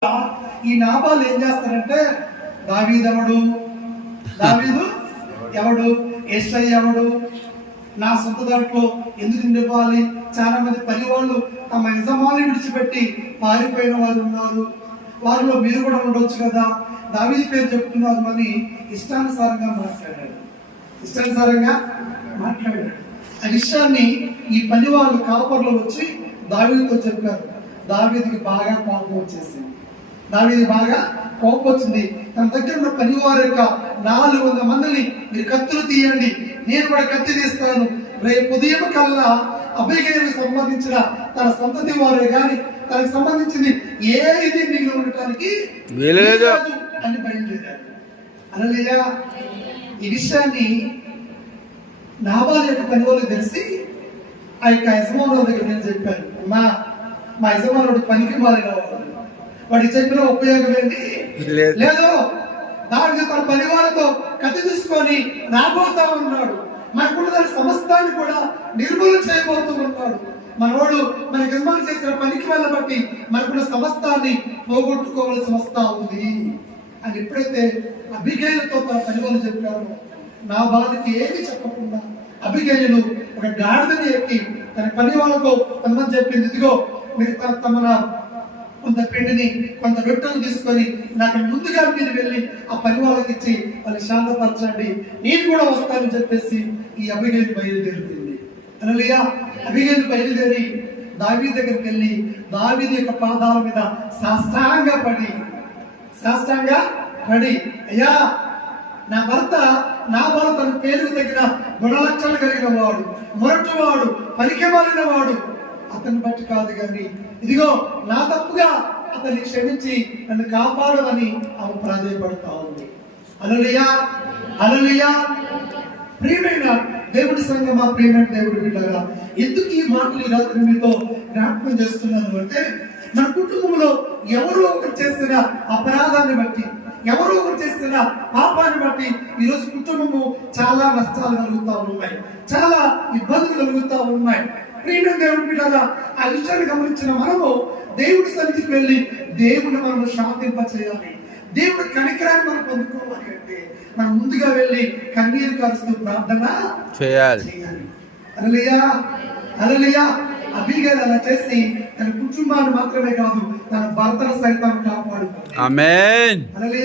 ఈ నాబాలు ఏం చేస్తారంటే దావీదు ఎవడు, యేసై ఎవడు, నా సొంత దాంట్లో ఎందుకు నిండిపోవాలి? చాలా మంది పని వాళ్ళు తమ యజమాని విడిచిపెట్టి పారిపోయిన వారు ఉన్నారు. వారిలో మీరు కూడా ఉండొచ్చు కదా. దావీదు పేరు చెప్తున్నారు అని ఇష్టానుసారంగా మాట్లాడాడు. ఆ విషయాన్ని ఈ పని వాళ్ళు కాపర్లు వచ్చి దావీదుతో చెప్పారు. దావీదుకి బాగా కోపం వచ్చేసింది. తన దగ్గర ఉన్న పనివారు యొక్క 400 మందిని మీరు కత్తులు తీయండి, నేను కూడా కత్తి తీస్తాను, రేపు ఉదయం కల్లా అబీగయీలుకు సంబంధించిన తన సంతతి వారే గాని తనకు సంబంధించింది ఏది మిగిలి ఉండటానికి వీలేదు అని బయలుదేరాడు. అనలేదా? ఈ విషయాన్ని నాబాలు యొక్క పనివాళ్ళకి తెలిసి ఆ యొక్క యజమానుల దగ్గర నేను చెప్పాను, మా యజమానుడు పనికి మారిన వాడికి చెప్పిన ఉపయోగం ఏంటి లేదు. దానికి తన పరివారంతో కత్తి తీసుకొని రాబోతా ఉన్నాడు. మనకున్న దాని సమస్తాన్ని కూడా నిర్మూలన చేయబోతూ ఉన్నాడు. మనవాడు మన యజమాని చేసిన పనికి వెళ్ళబట్టి మనకున్న సమస్తాన్ని పోగొట్టుకోవాల్సి వస్తా ఉంది అని ఎప్పుడైతే అబీగయీలుతో తన పనివాళ్ళు చెప్పారో, నా బాధకి ఏమి చెప్పకుండా అబీగయీలు ఒక గాడిదని ఎక్కి తన పని వాళ్ళకు కొంతమంది చెప్పింది, ఇదిగో మీరు తమ కొంత పిండిని కొంత రొట్టెలు తీసుకొని నాకు ముందుగా మీరు వెళ్ళి ఆ పని వాళ్ళకి ఇచ్చి వాళ్ళు శాంతపరచండి, నేను కూడా వస్తానని చెప్పేసి ఈ అబీగయీలు బయలుదేరుతుంది. హల్లెలూయా. అబీగయీలు బయలుదేరి దావీదు దగ్గరికి వెళ్ళి దావీదు యొక్క పాదాల మీద సాష్టాంగ పడి అయ్యా, నా భర్త తన పేరుకు తగిన గుణలక్షణాలు కలిగిన వాడు, మొరటువాడు, పనికి మాలిన వాడు, అతన్ని బట్టి కాదు కానీ ఇదిగో నా తప్పుగా అతన్ని క్షమించి నన్ను కాపాడమని ఆమె ప్రాధేయపడతా ఉంది. హల్లెలూయా. ప్రియమైన దేవుడి సంఘమా, ప్రియమైన దేవుడి బిడ్డగా, ఎందుకు ఈ మాటలు ఈ రాత్రి మీతో జ్ఞాపకం చేస్తున్నాను అంటే, మన కుటుంబంలో ఎవరో ఒకరు చేసిన అపరాధాన్ని బట్టి, ఎవరో ఒకరు చేసిన పాపాన్ని బట్టి ఈరోజు కుటుంబము చాలా నష్టాలు కలుగుతా ఉన్నాయి, చాలా ఇబ్బందులు కలుగుతా ఉన్నాయి. ప్రియమైన దేవుడి బిడ్డగా, ఆ విషయాన్ని గమనించిన మనము దేవుడి సన్నిధికి వెళ్ళి దేవుడిని మనం శాంతింప చేయాలి. దేవుడి కనికరాన్ని మనం పొందుకోవాలి అంటే మనం ముందుగా వెళ్ళి కన్నీరు కారుస్తూ ప్రార్థన చేయాలి. హల్లెలూయా. అబీగయీలు అలా చేసి తన కుటుంబాన్ని మాత్రమే కాదు తన భర్తను సైతం కాపాడు. ఆమేన్. హల్లెలూయా.